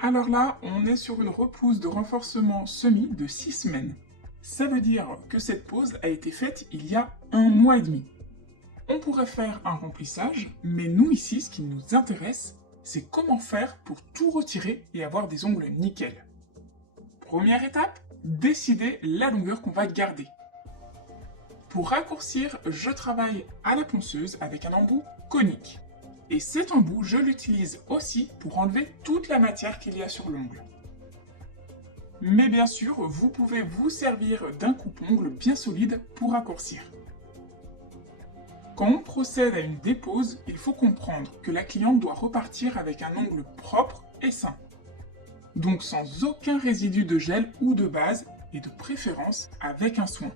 Alors là, on est sur une repousse de renforcement semi de 6 semaines. Ça veut dire que cette pause a été faite il y a 1 mois et demi. On pourrait faire un remplissage, mais nous ici, ce qui nous intéresse, c'est comment faire pour tout retirer et avoir des ongles nickel. Première étape, décider la longueur qu'on va garder. Pour raccourcir, je travaille à la ponceuse avec un embout conique. Et cet embout, je l'utilise aussi pour enlever toute la matière qu'il y a sur l'ongle. Mais bien sûr, vous pouvez vous servir d'un coupe-ongle bien solide pour raccourcir. Quand on procède à une dépose, il faut comprendre que la cliente doit repartir avec un ongle propre et sain. Donc sans aucun résidu de gel ou de base, et de préférence avec un soin.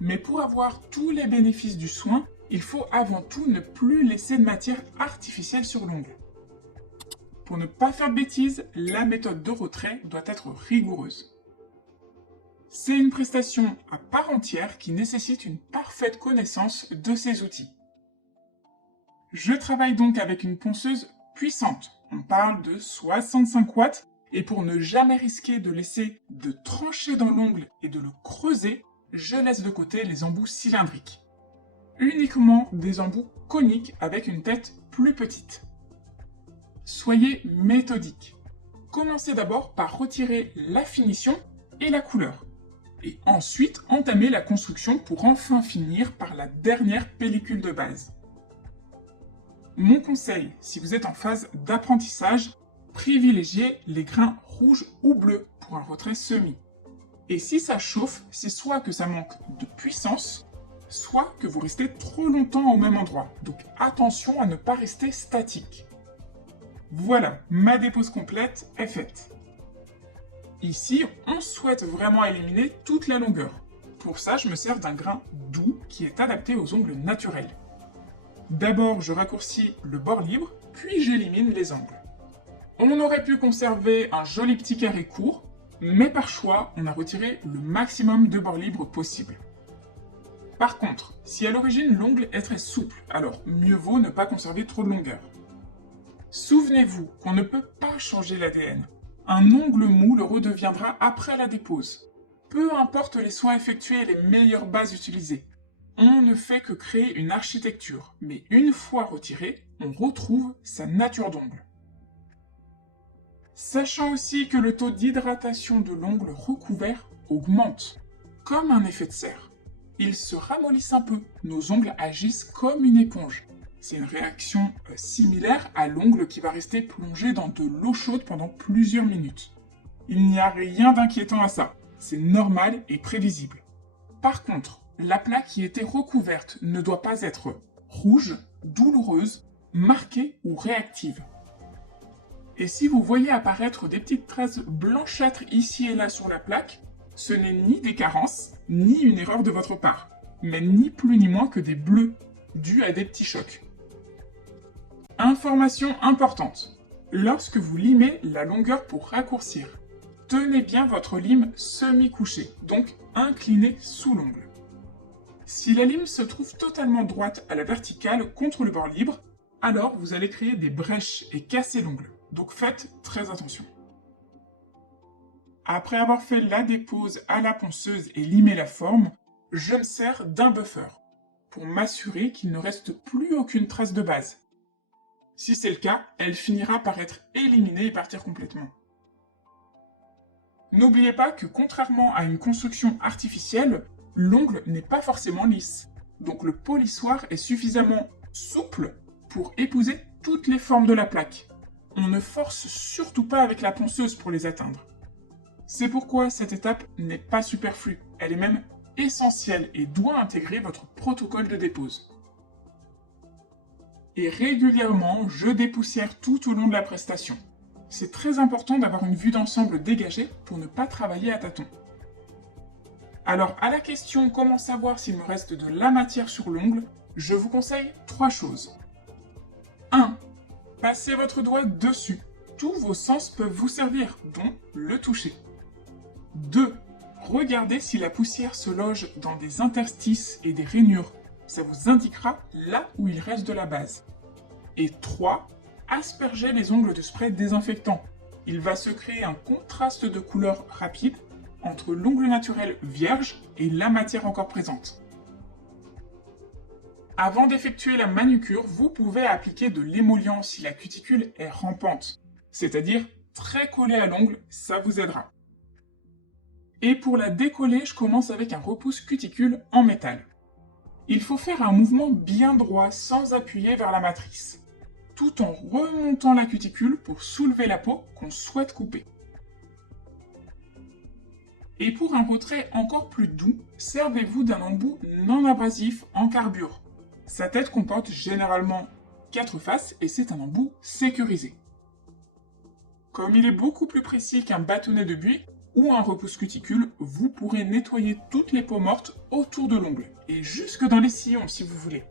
Mais pour avoir tous les bénéfices du soin, il faut avant tout ne plus laisser de matière artificielle sur l'ongle. Pour ne pas faire de bêtises, la méthode de retrait doit être rigoureuse. C'est une prestation à part entière qui nécessite une parfaite connaissance de ces outils. Je travaille donc avec une ponceuse puissante, on parle de 65 watts, et pour ne jamais risquer de laisser de trancher dans l'ongle et de le creuser, je laisse de côté les embouts cylindriques. Uniquement des embouts coniques avec une tête plus petite. Soyez méthodique. Commencez d'abord par retirer la finition et la couleur. Et ensuite, entamer la construction pour enfin finir par la dernière pellicule de base. Mon conseil, si vous êtes en phase d'apprentissage, privilégiez les grains rouges ou bleus pour un retrait semi. Et si ça chauffe, c'est soit que ça manque de puissance, soit que vous restez trop longtemps au même endroit. Donc attention à ne pas rester statique. Voilà, ma dépose complète est faite. Ici, on souhaite vraiment éliminer toute la longueur. Pour ça, je me sers d'un grain doux qui est adapté aux ongles naturels. D'abord, je raccourcis le bord libre, puis j'élimine les angles. On aurait pu conserver un joli petit carré court, mais par choix, on a retiré le maximum de bords libres possible. Par contre, si à l'origine l'ongle est très souple, alors mieux vaut ne pas conserver trop de longueur. Souvenez-vous qu'on ne peut pas changer l'ADN. Un ongle mou le redeviendra après la dépose. Peu importe les soins effectués et les meilleures bases utilisées. On ne fait que créer une architecture, mais une fois retiré, on retrouve sa nature d'ongle. Sachant aussi que le taux d'hydratation de l'ongle recouvert augmente, comme un effet de serre. Ils se ramollissent un peu, nos ongles agissent comme une éponge. C'est une réaction similaire à l'ongle qui va rester plongé dans de l'eau chaude pendant plusieurs minutes. Il n'y a rien d'inquiétant à ça, c'est normal et prévisible. Par contre, la plaque qui était recouverte ne doit pas être rouge, douloureuse, marquée ou réactive. Et si vous voyez apparaître des petites traces blanchâtres ici et là sur la plaque, ce n'est ni des carences, ni une erreur de votre part, mais ni plus ni moins que des bleus, dus à des petits chocs. Information importante. Lorsque vous limez la longueur pour raccourcir, tenez bien votre lime semi-couchée, donc inclinée sous l'ongle. Si la lime se trouve totalement droite à la verticale contre le bord libre, alors vous allez créer des brèches et casser l'ongle, donc faites très attention. Après avoir fait la dépose à la ponceuse et limé la forme, je me sers d'un buffer, pour m'assurer qu'il ne reste plus aucune trace de base. Si c'est le cas, elle finira par être éliminée et partir complètement. N'oubliez pas que contrairement à une construction artificielle, l'ongle n'est pas forcément lisse, donc le polissoir est suffisamment souple pour épouser toutes les formes de la plaque. On ne force surtout pas avec la ponceuse pour les atteindre. C'est pourquoi cette étape n'est pas superflue, elle est même essentielle et doit intégrer votre protocole de dépose. Et régulièrement, je dépoussière tout au long de la prestation. C'est très important d'avoir une vue d'ensemble dégagée pour ne pas travailler à tâtons. Alors, à la question comment savoir s'il me reste de la matière sur l'ongle, je vous conseille 3 choses. 1. Passez votre doigt dessus. Tous vos sens peuvent vous servir, dont le toucher. 2. Regardez si la poussière se loge dans des interstices et des rainures. Ça vous indiquera là où il reste de la base. Et 3. asperger les ongles de spray désinfectant. Il va se créer un contraste de couleur rapide entre l'ongle naturel vierge et la matière encore présente. Avant d'effectuer la manucure, vous pouvez appliquer de l'émollient si la cuticule est rampante, c'est-à-dire très collée à l'ongle, ça vous aidera. Et pour la décoller, je commence avec un repousse cuticule en métal. Il faut faire un mouvement bien droit sans appuyer vers la matrice, tout en remontant la cuticule pour soulever la peau qu'on souhaite couper. Et pour un retrait encore plus doux, servez-vous d'un embout non abrasif en carbure. Sa tête comporte généralement 4 faces et c'est un embout sécurisé. Comme il est beaucoup plus précis qu'un bâtonnet de buis ou un repousse cuticule, vous pourrez nettoyer toutes les peaux mortes autour de l'ongle et jusque dans les sillons si vous voulez.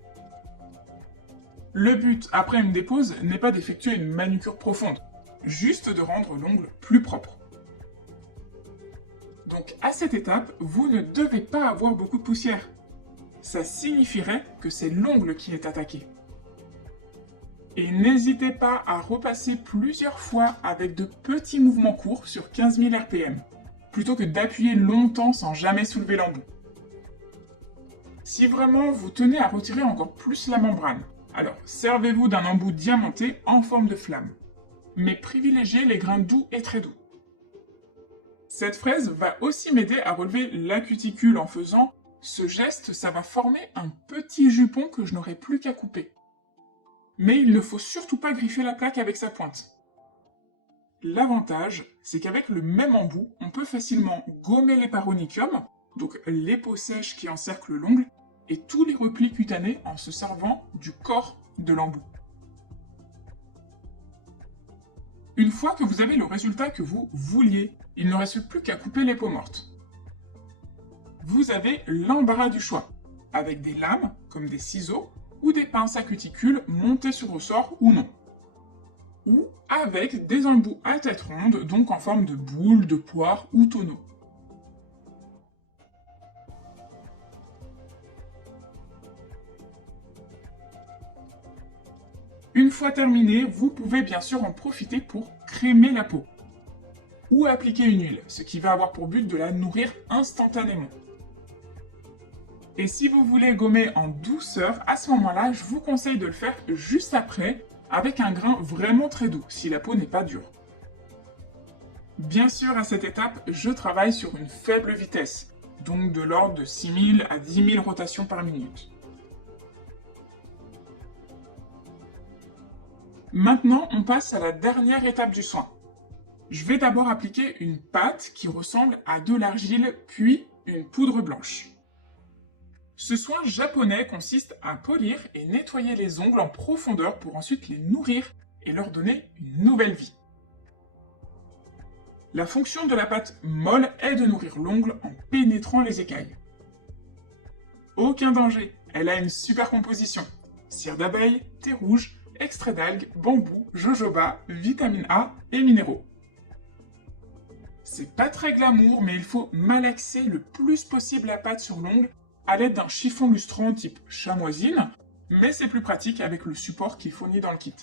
Le but après une dépose n'est pas d'effectuer une manucure profonde, juste de rendre l'ongle plus propre. Donc à cette étape, vous ne devez pas avoir beaucoup de poussière. Ça signifierait que c'est l'ongle qui est attaqué. Et n'hésitez pas à repasser plusieurs fois avec de petits mouvements courts sur 15 000 RPM, plutôt que d'appuyer longtemps sans jamais soulever l'embout. Si vraiment vous tenez à retirer encore plus la membrane, alors servez-vous d'un embout diamanté en forme de flamme, mais privilégiez les grains doux et très doux. Cette fraise va aussi m'aider à relever la cuticule en faisant ce geste, ça va former un petit jupon que je n'aurai plus qu'à couper. Mais il ne faut surtout pas griffer la plaque avec sa pointe. L'avantage, c'est qu'avec le même embout, on peut facilement gommer les paronychiums, donc les peaux sèches qui encerclent l'ongle, et tous les replis cutanés en se servant du corps de l'embout. Une fois que vous avez le résultat que vous vouliez, il ne reste plus qu'à couper les peaux mortes. Vous avez l'embarras du choix, avec des lames, comme des ciseaux, ou des pinces à cuticule montées sur ressort ou non. Ou avec des embouts à tête ronde, donc en forme de boule, de poire ou tonneau. Une fois terminé, vous pouvez bien sûr en profiter pour crémer la peau. Ou appliquer une huile, ce qui va avoir pour but de la nourrir instantanément. Et si vous voulez gommer en douceur, à ce moment-là, je vous conseille de le faire juste après, avec un grain vraiment très doux, si la peau n'est pas dure. Bien sûr, à cette étape, je travaille sur une faible vitesse, donc de l'ordre de 6000 à 10 000 rotations par minute. Maintenant, on passe à la dernière étape du soin. Je vais d'abord appliquer une pâte qui ressemble à de l'argile, puis une poudre blanche. Ce soin japonais consiste à polir et nettoyer les ongles en profondeur pour ensuite les nourrir et leur donner une nouvelle vie. La fonction de la pâte molle est de nourrir l'ongle en pénétrant les écailles. Aucun danger, elle a une super composition. Cire d'abeille, thé rouge, extrait d'algues, bambou, jojoba, vitamine A et minéraux. C'est pas très glamour, mais il faut malaxer le plus possible la pâte sur l'ongle à l'aide d'un chiffon lustrant type chamoisine, mais c'est plus pratique avec le support qui est fourni dans le kit.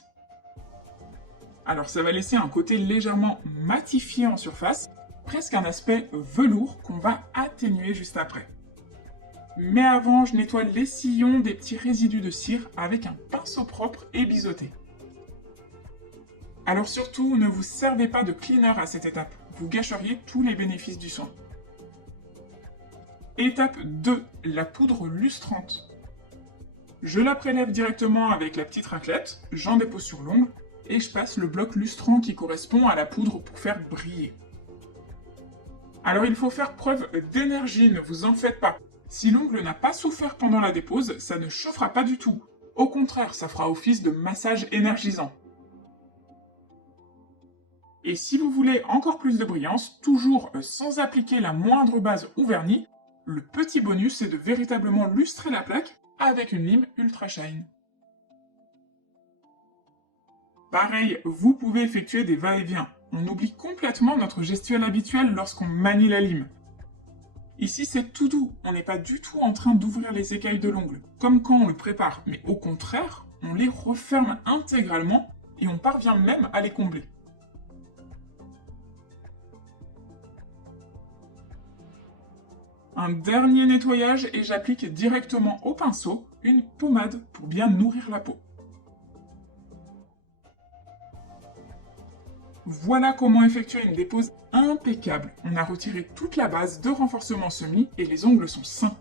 Alors ça va laisser un côté légèrement matifié en surface, presque un aspect velours qu'on va atténuer juste après. Mais avant, je nettoie les sillons des petits résidus de cire avec un pinceau propre et biseauté. Alors surtout, ne vous servez pas de cleaner à cette étape, vous gâcheriez tous les bénéfices du soin. Étape 2, la poudre lustrante. Je la prélève directement avec la petite raclette, j'en dépose sur l'ongle, et je passe le bloc lustrant qui correspond à la poudre pour faire briller. Alors il faut faire preuve d'énergie, ne vous en faites pas. Si l'ongle n'a pas souffert pendant la dépose, ça ne chauffera pas du tout. Au contraire, ça fera office de massage énergisant. Et si vous voulez encore plus de brillance, toujours sans appliquer la moindre base ou vernis, le petit bonus c'est de véritablement lustrer la plaque avec une lime Ultra Shine. Pareil, vous pouvez effectuer des va-et-vient. On oublie complètement notre gestuelle habituelle lorsqu'on manie la lime. Ici c'est tout doux, on n'est pas du tout en train d'ouvrir les écailles de l'ongle, comme quand on le prépare, mais au contraire, on les referme intégralement et on parvient même à les combler. Un dernier nettoyage et j'applique directement au pinceau une pommade pour bien nourrir la peau. Voilà comment effectuer une dépose impeccable. On a retiré toute la base de renforcement semi et les ongles sont sains.